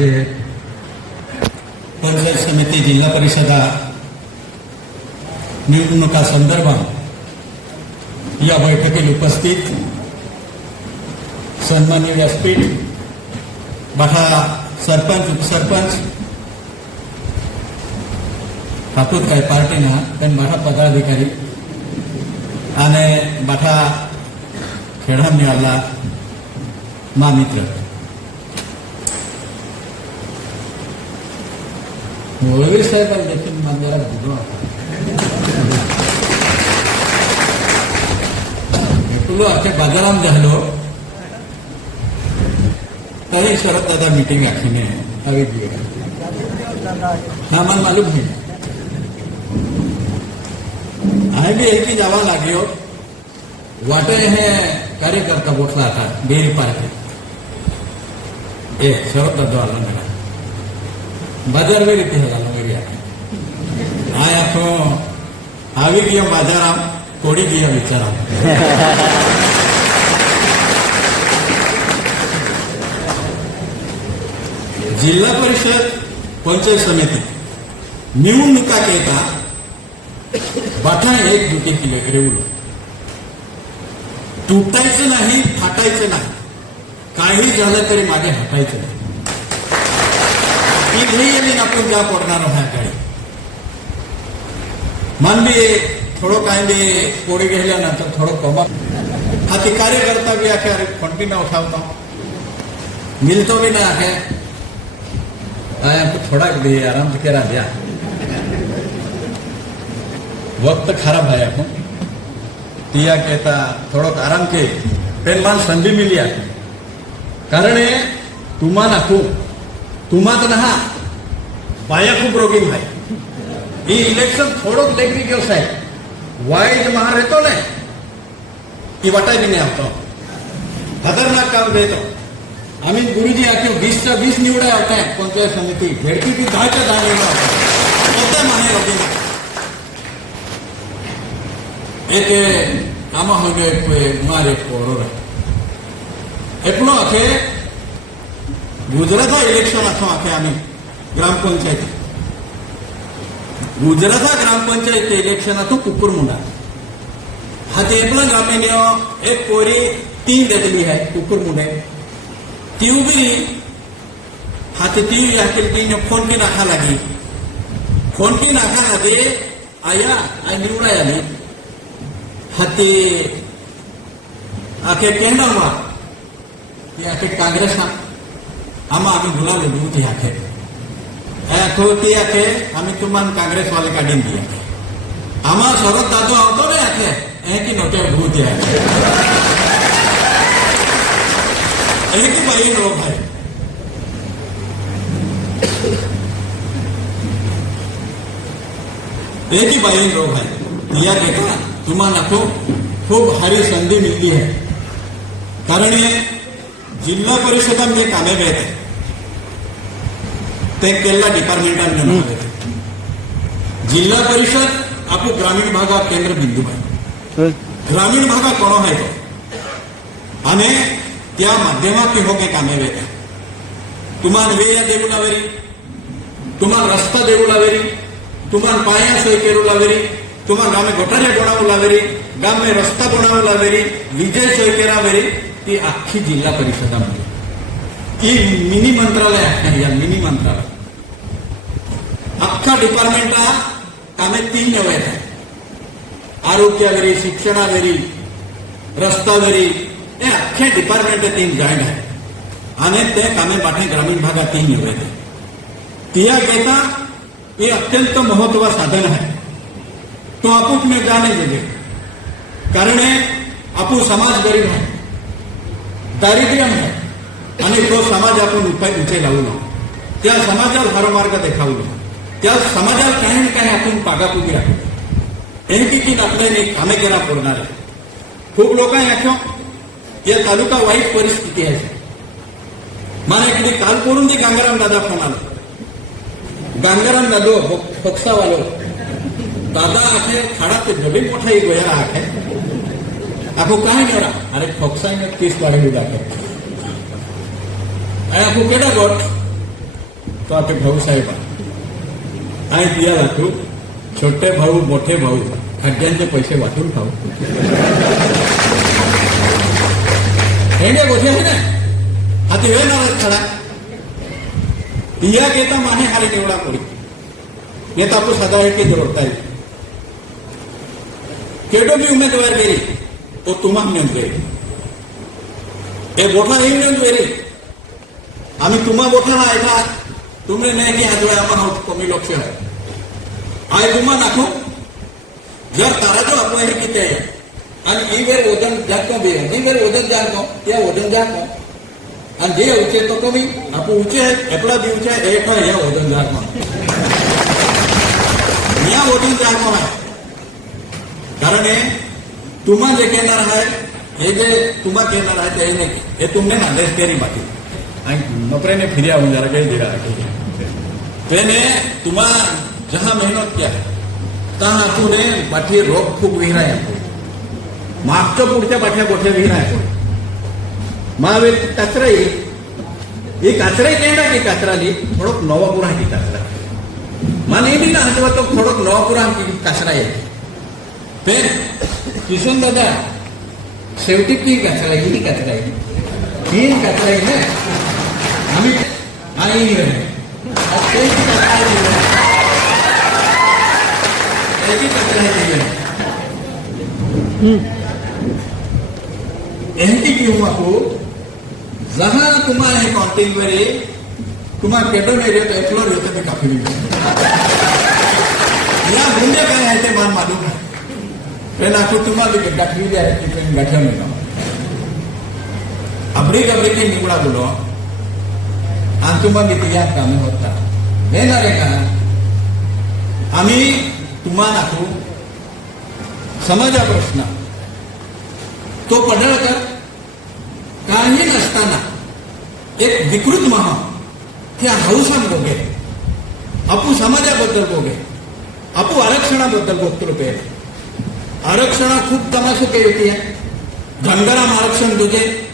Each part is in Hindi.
जे पंचायत समिती जिल्हा परिषदा निवडणुका संदर्भात या बैठकीत उपस्थित सन्मान्य व्यासपीठ बठा सरपंच उपसरपंच हातूत काही पार्टी ना पण बठा पदाधिकारी आणि बठा खेळा मिळाला मामित्र बाजाराम जो तभी शरद दादा मीटिंग आखी ने आई मालूम है आए भी एक ही। जवाब आ वाटे है कार्यकर्ता बोसला था बेरी पार्टी एक शरद दादा वाला मेरा बाजार मी घेत झालं आय ನಮಗೆ आवी ಯಾಕೋ ಆವಿಗೆಯ ಬಜಾರ ಕೊಡಿಗೆಯ ವಿಚಾರ जिल्हा परिषद पंचायत समिती निवडणुका येता बाठा एक दुटे केले उडू। तुटायचं नाही फाटायचं नाही। काही झालं तरी मागे हटायचं नाही। इथे येईल आपण ज्या पडणार ह्या गाडी। मान बी थोडं काय बी पोळी गेल्यानंतर थोडं कमा हा। ते कार्यकर्ता बी आखे, अरे फंड बी ना उठावता मिलतो भी ना है आया हमको थोड़ा भी आराम से करा दिया वक्त खराब है आपको टिया कहता, थोड़ा आराम के। पेन मान संधि मिली आखो। कारण हे तुम्हा नाखू तुम्हात नहा। बाया खूप रोगी भाई ही इलेक्शन थोडं लेकरी केव साहेब वाईट महार येतो ना ती वाटाय बी नाही आवतो खतरनाक काम देतो आम्ही गुरुजी आखे वीसच्या वीस निवडा होत्या पंचायत समिती झेडपी बी दहाच्या दहा निवडा होत्या कोणत्या माने रोगी એક આમાં હવે મારે પોરો એટલો આખે ગુજરાત ઇલેક્શન આખો આખે આમી ಗ್ರಾಮ ಗುಜರಾತ ಗ್ರಾಮ ಪಂಚಾಯತ್ ಇಲೆಕ್ಷನ್ ಕುಕ್ಕುर मुंडा. हथेपला गाँव में एक कोरी तीन ददली है कुकुर मुंडे. तीव भी हाथी तीव या किलपी ने फ़ोन की नाखा लगी. फ़ोन की नाखा लगे, आया आई निवड़ा यानी हाथी आखे केंडा हुआ ये आखे कांग्रेस ना आमा आमी बुला ले दूँ थे आम्ही तुम्हाला काँग्रेसवाले काढीन दी आखे आम्हा शरद दादू आवतो ने आखे ए की नोट्या भूत आहे ए की बाई नो भाई ए की बाई नो भाई या घेता तुम्हाला खूप खूप भारी संधी मिळली आहे कारण हे जिल्हा परिषदामध्ये कामे घेत आहे ते केरला डिपार्टमेंटान जिल्हा परिषद आपू ग्रामीण भागात केंद्र बिंदू आहे ग्रामीण भागात कोण आहे तो? आणि त्या माध्यमातून हो काही कामे आहे तुम्हाला वेया देऊ लावेरी तुम्हाला रस्ता देऊ लावेरी तुम्हाला पाया सोय करू लावेरी तुम्हाला गामे गटारे बनावू लावेरी गाम में रस्ता बनावू लावेरी विजय सोय करावेरी ती अख्खी जिल्हा परिषदामध्ये. ती मिनी मंत्रालय आहे या मिनी मंत्रालय. अख्खा डिपार्टमेंट कामे तीन नवे आहे आरोग्यावेरी शिक्षणावेरी रस्तावेरी हे अख्खे डिपार्टमेंट तीन आहे आणि ते कामे पाठे ग्रामीण भागात तीन नवे तिया घेता हे अत्यंत महत्व साधन है। तो आपूक में जाने देगे कारण हे, आपू समाज गरीब है। दारिद्र्यम आणि तो समाज आपण उपाय उंचे लावू नये त्या समाजाला हरमार्ग देखावू नये त्या समाजाला काही ना काही आपण पागापुगी राखू एनपीची आपल्याने कामे केला पडणार आहे. खूप लोक याच्या या तालुका वाईट परिस्थिती आहे. मला इकडे काल करून दे गांगाराम दादा फ़ोन आला गांगाराम दादो फोक्सावालो. दादा आखे खाडा ते जबी मोठा ही गोया आखे आखो काय करा? अरे फोक्साईने तीस वाढवली दाखव आणि आखो केडा गोट? तो आपले भाऊसाहेब काय पिया राहतो छोटे भाऊ मोठे भाऊ खड्ड्यांचे पैसे वाचून खाऊ. हे नाही गोष्टी आहे ना. आता वेळ नाराज खडा पिया घेता माने हारे निवडा पडी येता आपण सदा एक जोडता येईल. केडो मी उमेदवार गेली तो तुम्हा नेऊन गेली. हे बोठा हे नेऊन गेली. आम्ही तुम्हा बोठा ना ऐका Tumle naingia hatuyaamana kwa milokshon. Aikuma nakhu jar tarajo apne hi kite. And even odan jakko be. Even odan jakko ya odan jakko. And જે ઊંચે તો કમી આપો ઊંચે એટલા દી ઊંચે એક હોય એ ઓદન જાગમાં ન્યા ઓદન જાગમાં હોય कारण हे तुम्हा जे घेणार आहे हे जे तुम्हा घेणार आहे ते हे नाही हे तुमने नांदेश तेरी बाकी आणि नोकऱ्याने फिर्या होऊन जरा काही दिला मैंने तुम्हारा जहां मेहनत किया तहां तूने बाठी रोग खूप विहिरा आहे मागच्या पुढच्या बाठ्या मोठ्या विहिरा आहे महावीर काचरा येईल ही काचरा नाही ना की काचराली थोडक नवापुरा ही काचरा माने येईल ना तेव्हा तो थोडक नवापुरा की काचरा येते ते किशन दादा शेवटी ती काचरा ही काचरा येईल ही काचरा येईल आम्ही आई अच्छी जहाँ तुम्हारा कॉन्टेन मेरे तुम्हारा केडन एरिया तो एक्लोर होते मैं काफ़ी या गुंडे काय है ते मान मालूम है पहले आपको तुम्हारे गाठी दिया है कि गाठिया में अपनी गबरी निकला बोलो किती या कामी होता. येणार आहे का? आम्ही तुम्हाला दाखवू समाजा प्रश्न. तो पडळकर काही नसताना एक विकृत महा त्या हौसान बोगे आपू समाजाबद्दल बोगे आपू आरक्षणाबद्दल बोगतो पे आरक्षणा खूप तमाशे काही होती धनगराम आरक्षण तुझे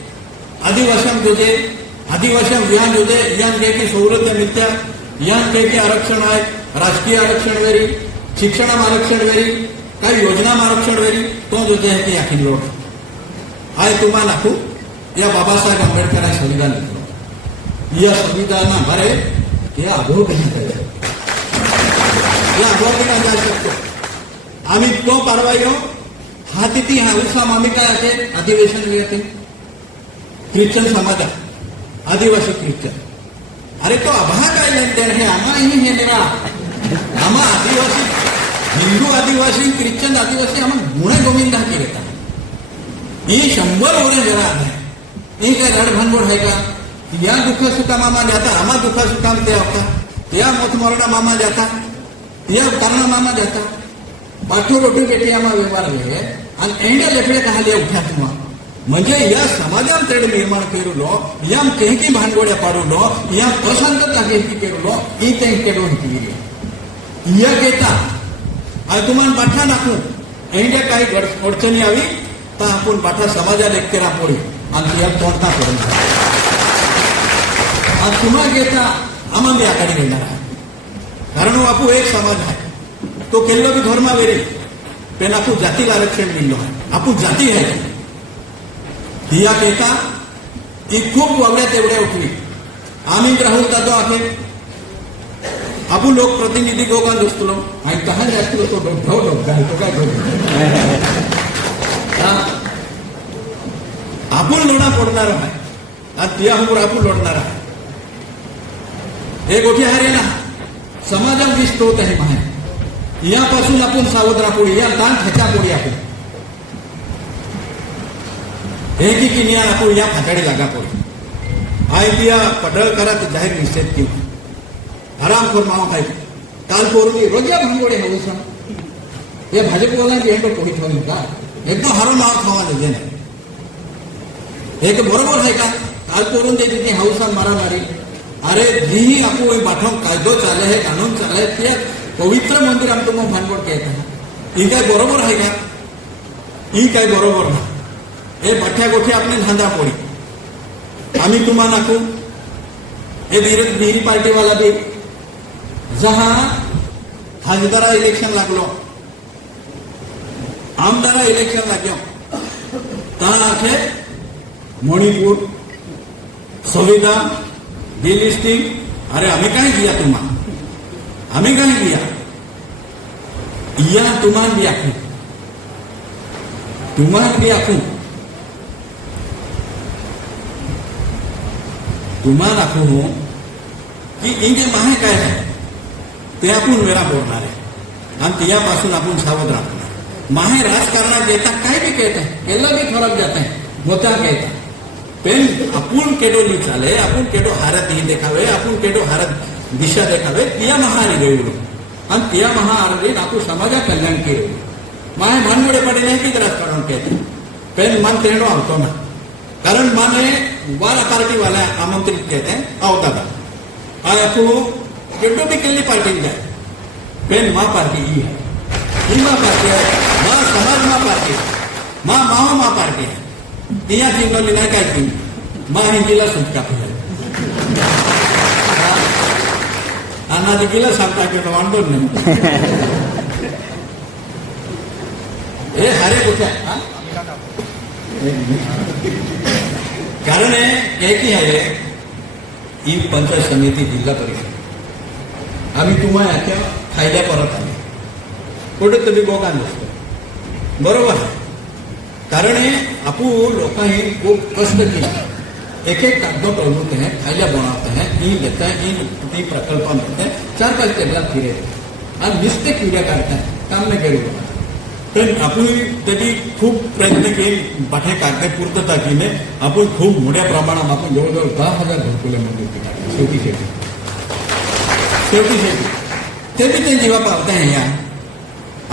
आदिवासीं तुझे आदिवासीं विहान तुझे यान काही सवलती मिळत्या यान काही आरक्षण आहे. राजकीय आरक्षण वेरी शिक्षणाम आरक्षण वेरी, काही योजना आरक्षण वेरी. तो तुझे आहे ती आखी लोक. आहे तुम्हाला खूप. या बाबासाहेब आंबेडकर संविधान लिहिलं. या संविधान हमारे ये अभोग नहीं करे ये अभोग नाही जाऊ शकतो आम्ही तो कारवाई हाती ती हा उत्साह, आम्ही काय आहे अधिवेशन येते ख्रिश्चन समाजात. आदिवासी ख्रिश्चन अरे तो अभा काय लेनदेन हे आम्हाही हे निरा। आम्हा आदिवासी, हिंदू आदिवासी, ख्रिश्चन आदिवासी, आम्हा गुणे गोविंदा केले ही। शंभर वर्ष जरा आहे ही काय रडभानगोड आहे का? या दुःख सुखा मामा जाता, आम्हा दुःख सुखाम ते होता या मोत मरणा मामा जाता, या कर्ण मामा जाता। पाठो रोटी पेटी आम्हा व्यवहार वेगळे आणि एंड्या लेकडे कहाले उठ्या तुम्हा। म्हणजे या समाजात तेड निर्माण केलो या केहकी भानगोड्या पाडलो या अशांतता केहकी केलो ही ते केलो हिती या घेता आणि तुम्हाला एंड्या काही अडचणी यावी तर आपण पाठा समाजात एकटेरा पडू आणि तोडता पडून आज तुम्हाला घेता आम्हा बी आघाडी घेणार कारण बापू एक समाज आहे. तो केल्लो बी धर्मा वेरी पण आपण जातीला आरक्षण दिलो आहे. आपण जाती आहे. ही या घेता ही खूप वावड्या तेवढ्या उठली। आम्ही राहुल जातो आहे आपण लोकप्रतिनिधी गोगान असतो आणि कहा जास्त तो ढव ढव काय तो काय आपण लोणा पडणार आहे आणि त्याहून आपण लोडणार हे। गोठी हारे ना समाजात विस्तोत आहे माहे। यापासून आपण सावध राहू या ताण खेचा पोडी आपण हे की की निया आपण या फाटाडी लागा पोडी आय तिया पडळकरात जाहीर निषेध केली आरामखोर माव काय काल पोरली रोग्या भांगोडे हवं सांग या भाजपवाल्यांची हे कोणी ठेवली का एकदम हारो माव खावा देते नाही हे तर बरोबर आहे का काल पोरून देते ती हौसा मारामारी अरे जी आपण पाठव कायदो चालले हे, कानून चालले ते पवित्र मंदिर आमचं मग भानगड काय ही? काय बरोबर आहे का ही काय? बरोबर ना हे बठ्या गोठे आपले धांदा पोडी आम्ही तुम्हाला नाकू हे विरोध विहिरी पार्टीवाला बी जहा खासदारा इलेक्शन लागलो आमदारा इलेक्शन लाग्यो ता आखे मणिपूर संविधान डिलिस्टिंग अरे आम्ही काय दिया तुम्हा आम्ही काय दिया या तुम्हाला बी आखू तुम्हाला बी आखू तुम्हाला की इंगे माहे काय आहे ते आपण वेळा बोलणार आहे. आणि त्यापासून आपण सावध राहणार माहे राजकारणात येतात काय बी कहत केला बी फरक जात आहे मोठा कहता पेन आपण केडो नी चाले, आपण केडो हारत ही देखावे, आपण केडो हारत दिशा देखावे, तिया महाआरती गेलो आणि तिया महाआरती आपण समाजा कल्याण केलं. माहे मनमुळे पडे नाही की राजकारण कहते पेन मन तेणो आवतो ना. कारण माने वाला पार्टी वाला आमंत्रित कहते हैं आवता था आपको गेटो भी केली पार्टी जाए। पेन माँ पार्टी ही है। ही माँ पार्टी है माँ समाज माँ पार्टी है माँ माओ माँ पार्टी है। तिया चिंगोली नाही काय चिंग माँ हिंदीला सुटका आहे अण्णाजीला सांगता की वांडो नाही। हे हरे आहे, हा? आहे एक ही आहे ही पंचायत समिती जिल्हा परिषद। आम्ही तुम्हाला याच्या फायद्या परत आले कुठे तुम्ही बोगान नसतो बरोबर कारण हे, आपू लोकांनी खूप कष्ट केले एक एक कागद प्रवृत्त है फ़ायदा बनवते हैं इन लेते हैं ती प्रकल्प मिळते चार पाच टेबला फिरे। आणि नुसते किड्या काढतात काम नाही करू पण आपण त्याची खूप प्रयत्न केले पाठे कागदे पूर्तता केले आपण खूप मोठ्या प्रमाणात आपण जवळजवळ दहा हज़ार घरकुले मंजूर केले. शेवटी शेवटी. शेवटी शेवटी. ते बी ते जीवा पावते आहे या.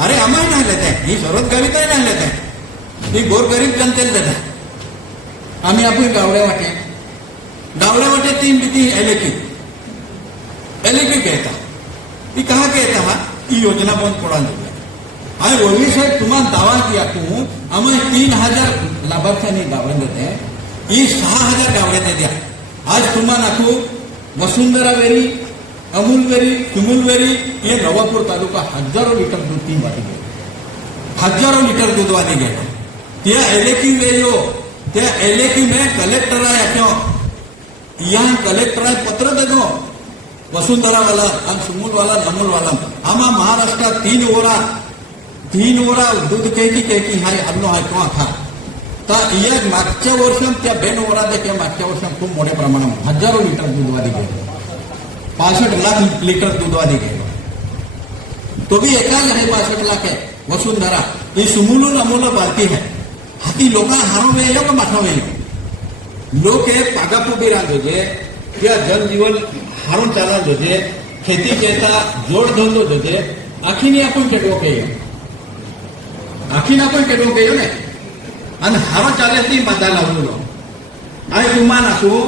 अरे, आम्हाला नाही लेत ही सर्वात गावी काय नाही लेत ही गोरगरीब जनतेला देत आहे आम्ही आपण गावड्या वाटे. गावड्या वाटे तीन भीती एले की एले की कहता ही कहा कहता हा? ही योजना बंद पड़ा आणि वडवी साहेब तुम्हाला दावा किया तू? आम्हाला तीन हज़ार लाभार्थ्यांनी गावड्या देते ही सहा हज़ार गावड्या देत्या आज तुम्हाला नाखू वसुंधरा वेरी, अमूल वेरी, किमूल वेरी, ये नवापूर तालुका हजारो लिटर दूध तीन वाटी गेलो हजारो लिटर दूध वाटी गेलो त्या एलेकी वेयो त्या एलेकी में कलेक्टर आया क्यों? यहाँ कलेक्टर आए, पत्र दे दो। वसुंधरा वाला आणि सुमूल वाला नमूल वाला। आम्हा महाराष्ट्रात तीन ओरा दूध केकी केकी हाय अन्नो किंवा खा तर या मागच्या वर्षात त्या बेन ओरा देखील मागच्या वर्षात खूप मोठ्या प्रमाणात हजारो लिटर दूधवादी गेलो. पासष्ट लाख लिटर दूधवादी गेलो. तो भी एकाच आहे, पासष्ट लाख आहे. वसुंधरा, ही सुमुलून अमूल बारकी है हाती लोकांना हरवे येऊ का माठवे लोक हे पागापू बी रांधोजे किंवा जनजीवन हारून चाला जोजे खेती केता जोड धंदो जोजे आखीने आपण केयो आखीन आपण केलो केयो ने आणि हारो चाले ती मादा लावलो आणि तुम्हाला नाकू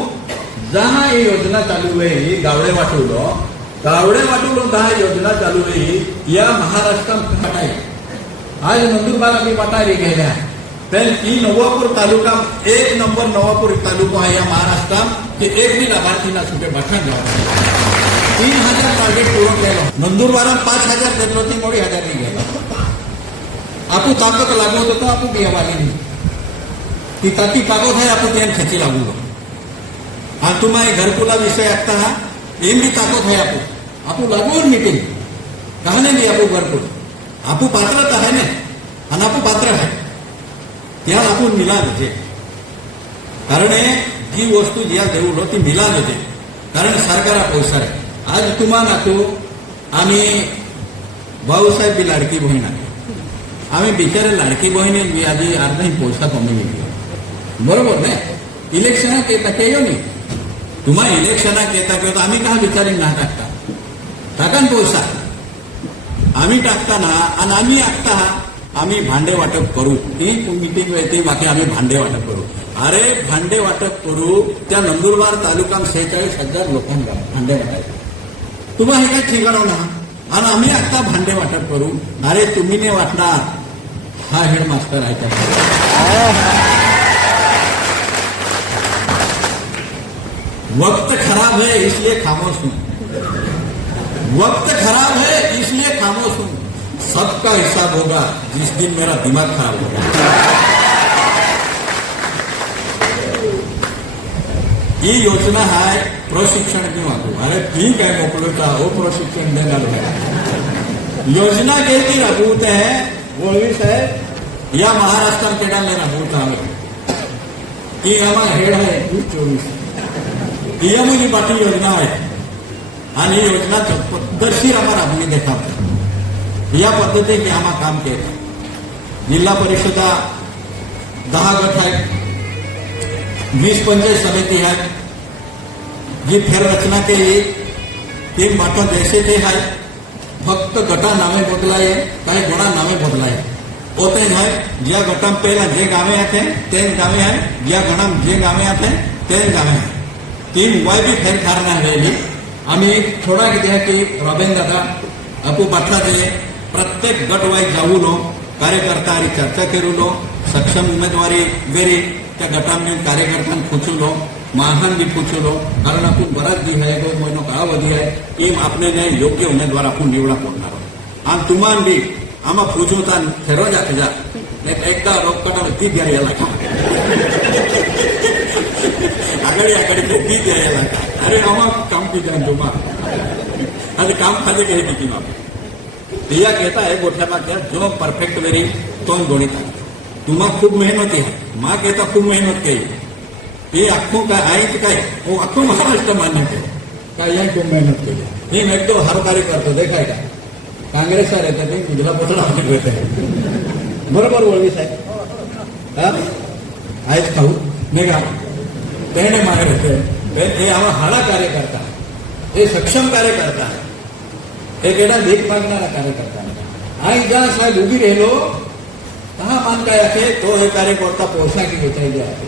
जहा ही योजना चालू आहे ही गावडे वाटवलो गावडे वाटवलो दहा योजना चालू आहे या महाराष्ट्रात वाटाय आज नंदुरबार आम्ही वाटायला गेल्या तर ही नवापूर तालुका एक नंबर नवापूर तालुका आहे या महाराष्ट्रात की एक बी लाभार्थीना सुटे भाषण गाव तीन हजार टार्गेट पूर्ण केलं नंदुरबारात पाच हजार देतलो ती मोडी हजार गेला आपू ताकद लागवत होतो आपू बियावाली नाही। ती ताकी कागद आहे आपण त्यान खेची लागू आणि तुम्हाला घरकुला विषय आता हा, एम बी ताकद आहे आपू आपू लागवून मिटिंग। कहा नाही बी आपू घरकुल आपू पात्रच आहे ना? आणि आपू पात्र आहे त्या आपण मिलाद होते कारण हे, जी वस्तू ज्या देऊलो ती मिलाद होते कारण सरकारा पैसा आहे आज तुम्हाला तो आम्ही भाऊसाहेब बी लाडकी बहीण आहे आम्ही बिचारे लाडकी बहिणी बी आधी अर्धा पैसा कमी घेतलो बरोबर नाही इलेक्शनाक येता केयो नी तुम्हा इलेक्शनाक येता किंवा आम्ही का विचारीन ना टाकता टाकान पैसा आम्ही टाकताना आणि आम्ही आखता आम्ही भांडे वाटप करू ती मिटिंग येते बाकी आम्ही भांडे वाटप करू अरे भांडे वाटप करू त्या नंदुरबार तालुक्यात सेहेचाळीस हज़ार लोकांना भांडे वाटायचे तुम्हा ठिकाणं ना आणि आम्ही आता भांडे वाटप करू. अरे, तुम्ही नाही वाटणार. हा हेडमास्टर आहे त्या वक्त खराब है, इसलिए खामोश हूँ. वक्त खराब है, इसलिए खामोश हूँ. सबका हिसाब होगा, जिस दिन मेरा दिमाग खराब होगा. ही योजना प्रशिक्षण किंवा अरे ठीक आहे मोकळीचा हो प्रशिक्षण देणार आहे योजना केली राबवत आहे वळवी साहेब या महाराष्ट्रात केडाने राबवत आहोत ही आम्हाला हेड आहे एकवीस चोवीस ही आम्ही बाकी योजना है। आणि ही योजना पद्धतशीर आम्हाला राबवी देतात या पद्धतीने आम्हा काम केलं जिल्हा परिषदा दहा गट आहेत, वीस पंचायत समिती आहेत फेररचना केली तीन मात्र जैसे ते आहेत फक्त गटा नामे बदलाय काही गुणा नामे बदलाय होते है ज्या गटाम पहिला जे गावे आहेत ते गावे आहे ज्या गणाम जे गावे आहेत ते गावे आहे तीन वय बी फेरफार नाही राहिली आम्ही थोडा किती आहे की रॉबिन दादा, अपू बाटलाचे प्रत्येक गट वाईज जाऊन कार्यकर्ता आणि चर्चा करूलो सक्षम उमेदवारी वेरी त्या गटांनी कार्यकर्त्यांना पुचवलो महान बी पुचवलो कारण आपण बराच दी आहे दोन महिनो कालावधी आहे की आपले नाही योग्य उमेदवार आपण निवडा पडणार आहोत आणि तुम्हाला बी आम्हा पुजवता ठरव जा तुझ्या नाही एकदा रोकटा ती द्यायला लागा આગળ આગળ ती द्यायला लागा अरे आम्हा काम की जाण तुम्हा आणि काम खाली काही किती ना दिया कहता है गोठ्या मागच्या जो परफेक्ट वेरी तो गणित आहे तुम्हा खूप मेहनती आहे मा कहता खूप मेहनत केली हे अख्खं काय आहे ते काय अख्खं महाराष्ट्र मान्य केलं काय या खूप मेहनत केली मी मेघतो हर कार्यकर्तो देखाय का काँग्रेस वाले तर ते तुझ्या बदल आवडत आहे बरोबर वळवी साहेब। आहेच खाऊ नाही का तेणे मागे होते हे। आम्हा हाडा कार्यकर्ता हे। सक्षम आई ज्या उभी कहा मान काय तो हे कार्यकर्ता पोषणा की बेचायची आहे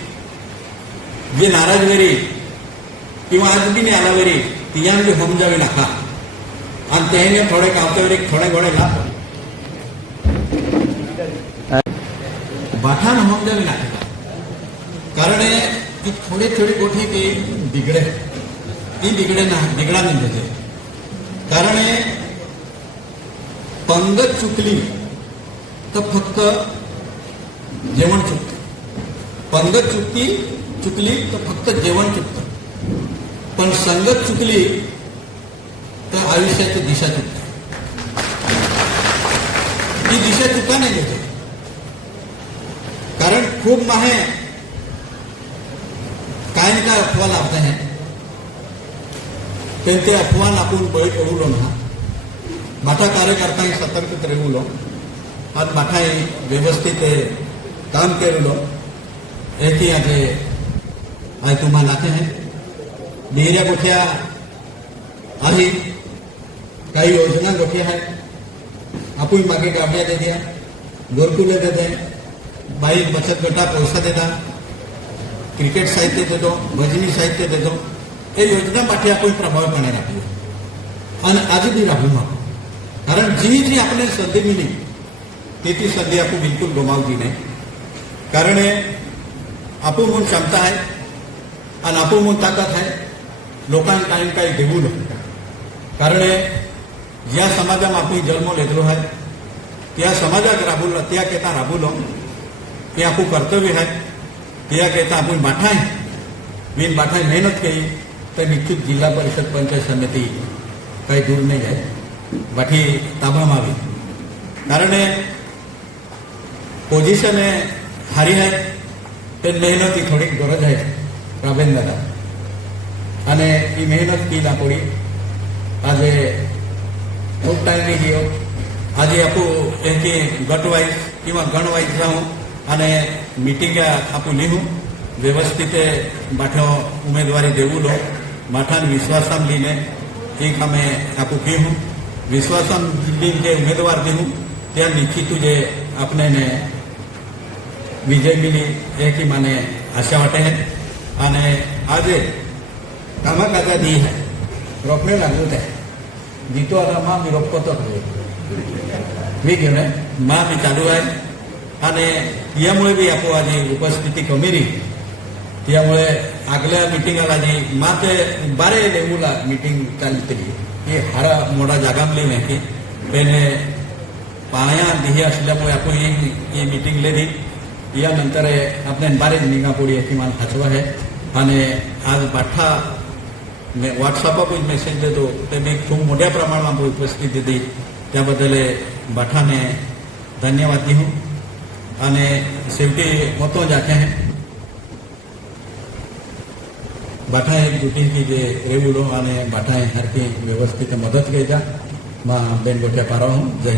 जे नाराज वरी किंवा आज बी नाही आला वरी तियान बी जावे नाका. आणि त्याने थोडे गावच्या वरी थोडे गोडे लाभ बाठान होम जावे नाका. कारण ती थोडी थोडी गोठी ते बिघडे. ती बिघडे ना बिगडा नाही त्याचे कारण पंगत चुकली तर फक्त जेवण चुकते. पंगत चुकती चुकली तर फक्त जेवण चुकतं. पण संगत चुकली तर आयुष्याची दिशा चुकते. ती दिशा चुका नाही घेते. कारण खूप माहे काय ना काय अफवा लाभते हैं त्यांचे अफवा आपण बळी पडूलो ना बाटा कार्यकर्ता सतर्क रेवलो आणि बाटा व्यवस्थित काम केलेलो. एकी आगे तुम्हाला नाते हैं। डेऱ्या गोठ्या आहे काही योजना गोठ्या आहेत आपण दे द्या। गोरकुले दे दे। बाई बचत गटा पैसा देता क्रिकेट साहित्य देतो भजनी साहित्य देतो हे योजना पाठी आपण प्रभावीपणे राखली आणि आज बी राखू नको कारण जी जी आपल्याला संधी मिळली ती संधी आपण बिलकुल गमावली नाही। कारण आपण म्हणून क्षमता आहे आणि आपण म्हणून ताकद आहे लोकांना काही काही देऊ नको कारण ज्या समाजात आपण जन्म लेतलो आहे त्या समाजात राबवलो त्या केता राबवलो ते आपण कर्तव्य आहे त्या कहता आपण बाठाय बिन बाठाय मेहनत केली तर निश्चित जिल्हा परिषद पंचायत समिती काही दूर नाही आहे बाठी ताबा मावी कारण पोझिशन हारी आहे ते मेहनत ही थोडी गरज आहे રવેન્દ્ર અને એ મહેનત કી ના પૂરી આજે ખૂબ ટાઈમ રહી ગયો. આજે આપું એથી ગટવાઇઝ એમાં ગણવાઇઝ જાઉં અને મિટિંગ આખું લીધું. વ્યવસ્થિત માઠો ઉમેદવારી દેવું લો. માઠાને વિશ્વાસમ લઈને એ કામે આખું કીધું. વિશ્વાસમ લઈને જે ઉમેદવાર કીધું, ત્યાં નિશ્ચિતું જે આપણે વિજય મિલી એ કી મને આશા વાટે અને આજે ધમાકાતા દી હૈ રોકડે લાગુ થાય દીતો આમાં રોપકોતો वेगवेगळ्या मामी चालू आहे आणि कमी रही यामुळे आगल्या मिटिंगाला माते बारे लेवला मिटिंग चालतली ही। हार मोठा जागामली माहिती पेने पाया दिही असल्यामुळे आपण ही ही मिटिंग लेली बारे निघा पुढे किमान हाचवा અને આજ પાઠા મેં વોટ્સઅપ પર મેસેજ દીધો તે મેં ખૂબ મોટા પ્રમાણમાં ઉપસ્થિત દીધી ત્યાં બદલે ભાઠાને ધન્યવાદ દી હું અને છેવટે મતો જ આખે હે ભાઠાએ ડ્યુટી જે રેવડો અને ભાઠાએ હરકી વ્યવસ્થિત મદદ કરી દા માં બેન ગોઠિયા પારા હું જય